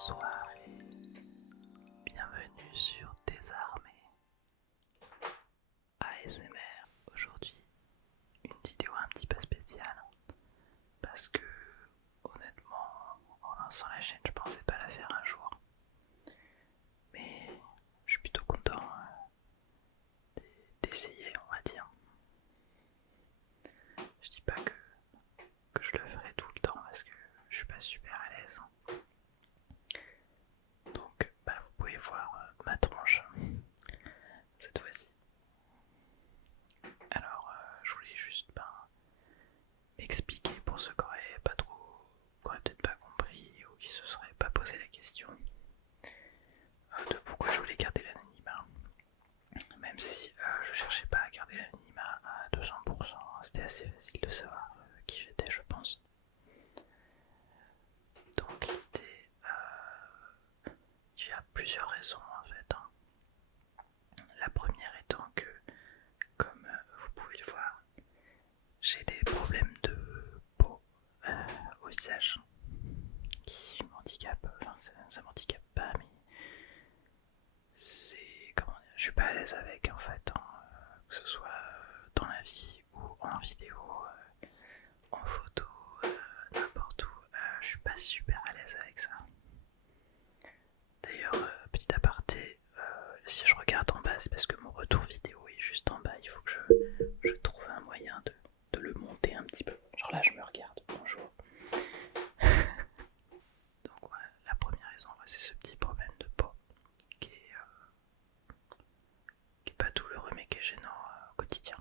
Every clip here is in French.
Bonsoir et bienvenue sur Désarmé ASMR. Aujourd'hui, une vidéo un petit peu spéciale parce que honnêtement, en lançant la chaîne, je pensais pas la faire un jour. Mais je suis plutôt content d'essayer, on va dire. Je dis pas que je le ferai tout le temps parce que je suis pas super à l'aise. Donc vous pouvez voir ma tronche cette fois-ci. Alors je voulais juste m'expliquer pour ceux qui auraient pas trop, qui auraient peut-être pas compris ou qui se seraient pas posé la question de pourquoi je voulais garder l'anonymat. Même si je cherchais pas à garder l'anonymat à 200%, c'était assez facile de savoir qui j'étais, je pense. Donc l'idée, il y a plusieurs raisons en fait. La première étant que, comme vous pouvez le voir, j'ai des problèmes de peau au visage qui m'handicapent. Enfin, ça m'handicape pas, mais c'est comment dire, je suis pas à l'aise avec en fait, que ce soit dans la vie ou en vidéo, en photo, n'importe où. Je suis pas super à l'aise avec ça. D'ailleurs, petit aparté, si je regarde en bas, c'est parce que mon retour vidéo est juste en bas. Il faut que je trouve un moyen de le monter un petit peu. Genre là, je me regarde. Bonjour. Donc, ouais, la première raison, c'est ce petit problème de peau qui est pas douloureux mais qui est gênant au quotidien.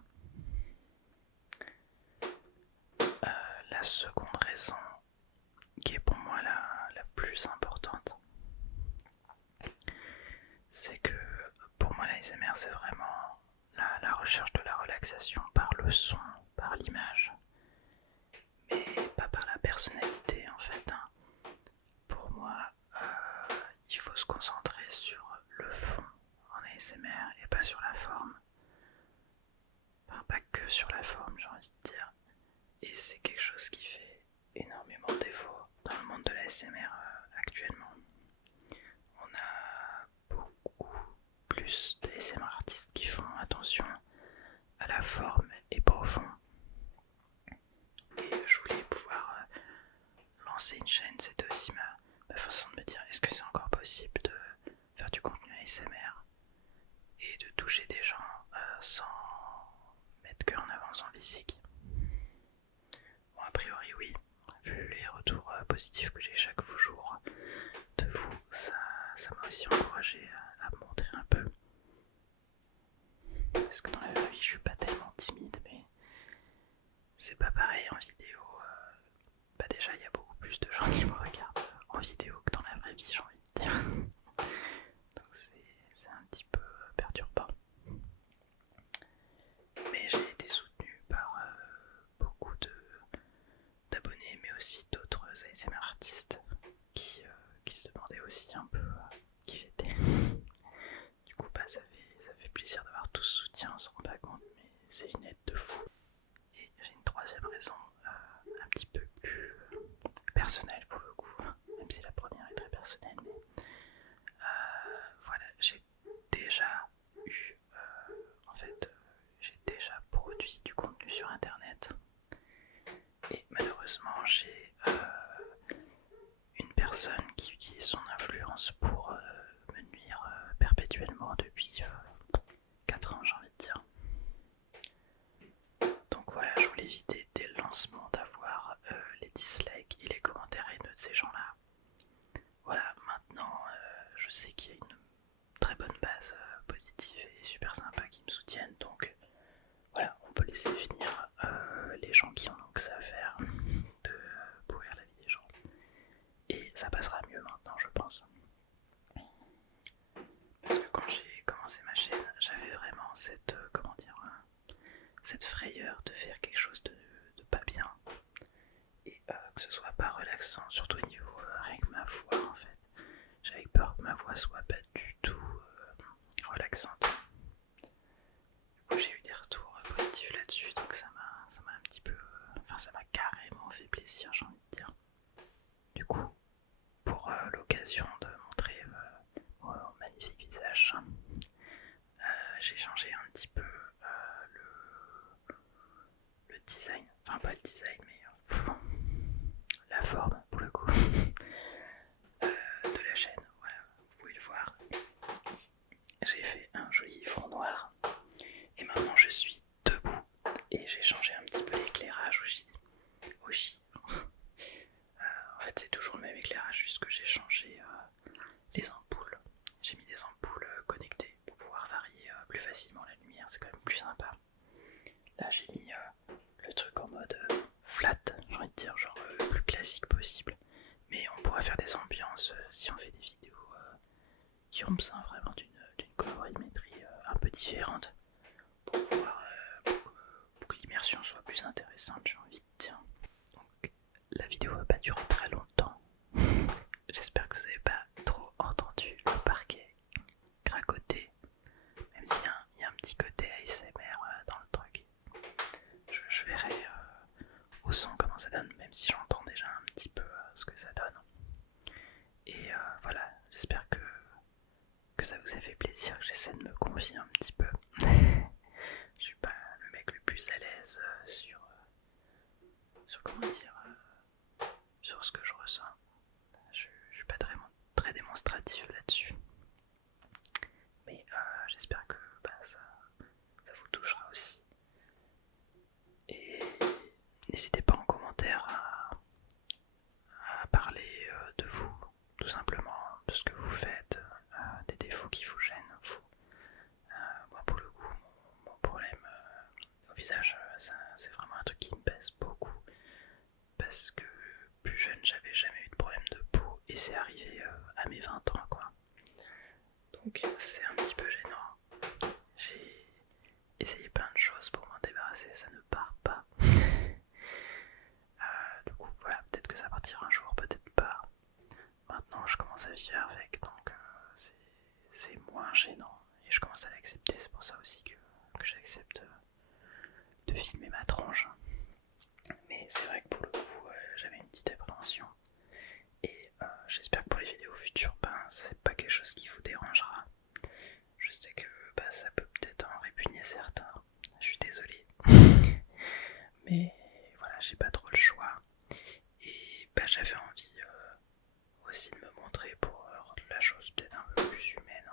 La seconde raison, qui est pour moi la plus importante, c'est que pour moi l'ASMR c'est vraiment la recherche de la relaxation par le son, par l'image, mais pas par la personnalité en fait. Pour moi, il faut se concentrer sur le fond en ASMR et pas sur la forme. Enfin, pas que sur la forme, j'ai envie de dire. Et c'est quelque chose qui fait énormément défaut dans le monde de l'ASMR actuellement. On a beaucoup plus d'ASMR artistes qui font attention à la forme et pas au fond. Et je voulais pouvoir lancer une chaîne, c'était aussi ma façon de me dire, est-ce que c'est encore possible de faire du contenu ASMR et de toucher des gens sans mettre que en avant son physique. Bon, a priori oui, vu les retours positifs que j'ai chaque jour de vous, ça m'a aussi encouragé à me montrer un peu. Parce que dans la vraie vie je suis pas tellement timide, mais c'est pas pareil en vidéo. Déjà il y a beaucoup plus de gens qui me regardent en vidéo que dans la vraie vie, j'ai envie de dire. Donc c'est un petit peu perturbant. Mais j'ai été soutenu par beaucoup d'abonnés, mais aussi d'autres ASMR artistes qui se demandaient aussi un peu qui j'étais. Du coup ça fait plaisir d'avoir tout ce soutien, on s'en rend pas compte, mais c'est une aide de fou. Et j'ai une troisième raison, un petit peu plus personnelle pour le coup, même si la première est très personnelle, mais voilà, j'ai déjà eu, en fait, j'ai déjà produit du contenu sur internet et malheureusement j'ai une personne qui utilise son influence pour me nuire perpétuellement depuis 4 ans, j'ai envie de dire. Donc voilà, je voulais éviter dès le lancement d'avoir les dislikes et les commentaires haineux de ces gens-là. Voilà, maintenant je sais qu'il y a une très bonne base positive et super sympa qui me soutiennent, donc voilà, on peut laisser finir les gens qui en ont que ça à faire de pourrir la vie des gens. Et ça passera mieux maintenant, je pense. Parce que quand j'ai commencé ma chaîne, j'avais vraiment cette, cette frayeur de faire quelque chose de pas bien. Et que ce soit pas relaxant, surtout au niveau rien que ma voix en fait. J'avais peur que ma voix soit pas du tout relaxante. Du coup j'ai eu des retours positifs là-dessus, donc ça m'a un petit peu... Enfin ça m'a carrément fait plaisir, j'ai envie de dire. Du coup, pour l'occasion, j'ai changé un petit peu le design, enfin pas le design mais la forme pour le coup de la chaîne. Voilà, vous pouvez le voir. J'ai fait un joli fond noir et maintenant je suis debout et j'ai changé un petit peu l'éclairage aussi. En fait c'est toujours le même éclairage, juste que j'ai changé les ampoules. J'ai mis des ampoules connectées pour pouvoir varier plus facilement la lumière, c'est quand même plus sympa. Là j'ai mis le truc en mode flat, j'ai envie de dire, genre le plus classique possible. Mais on pourrait faire des ambiances si on fait des vidéos qui ont besoin vraiment d'une colorimétrie un peu différente pour pouvoir pour que l'immersion soit plus intéressante, j'ai envie de dire. Donc la vidéo va pas durer très longtemps. J'espère que vous n'avez pas trop entendu le parquet cracoter, même s'il y a un petit côté ASMR dans le truc. Je verrai au son comment ça donne, même si j'entends déjà un petit peu ce que ça donne. Et voilà, j'espère que ça vous a fait plaisir, que j'essaie de me confier un petit peu. Je suis pas le mec le plus à l'aise sur comment dire, sur ce que je ressens. Je suis pas très démonstratif là-dessus. Mais j'espère que ça vous touchera aussi. Et n'hésitez pas en commentaire à parler de vous, tout simplement, de ce que vous faites, des défauts qui vous gênent. Moi pour le coup, mon problème au visage, c'est vraiment un truc qui me pèse beaucoup. Parce que plus jeune, j'avais jamais eu de problème de peau et c'est arrivé à mes 20 ans quoi. Donc c'est un petit peu gênant. J'ai essayé plein de choses pour m'en débarrasser, ça ne part pas. Du coup voilà, peut-être que ça partira un jour, peut-être pas. Maintenant je commence à vivre avec, donc c'est moins gênant et je commence à l'accepter. C'est pour ça aussi que j'accepte de filmer ma tronche. Mais c'est vrai que pour le coup j'avais une petite appréhension. Et j'espère que pour les vidéos futures, c'est pas quelque chose qui vous dérangera. Je sais que ça peut peut-être en répugner certains, je suis désolé. Mais voilà, j'ai pas trop le choix. Et j'avais envie aussi de me montrer pour rendre la chose peut-être un peu plus humaine.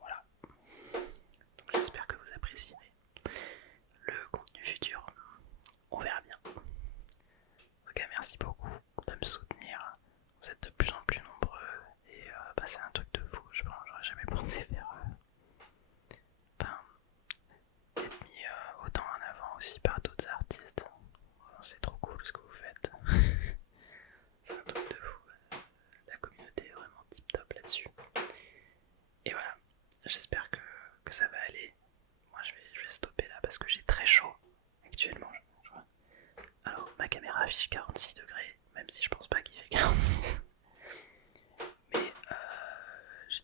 Voilà. Donc j'espère que vous apprécierez le contenu futur. On verra bien. En tout cas, merci beaucoup de me soutenir. Vous êtes de plus en plus nombreux et c'est un truc de fou. Je pense que j'aurais jamais pensé faire être mis autant en avant aussi par d'autres artistes. C'est trop cool ce que vous faites. C'est un truc de fou. La communauté est vraiment tip top là-dessus. Et voilà, j'espère que ça va aller. Moi je vais stopper là parce que j'ai très chaud actuellement. Alors ma caméra affiche 46 degrés, même si je pense pas qu'il fait 46. Mais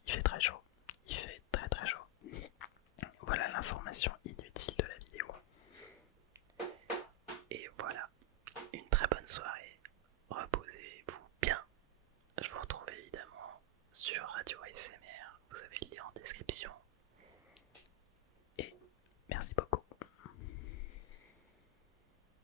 il fait très chaud. Il fait très très chaud. Voilà l'information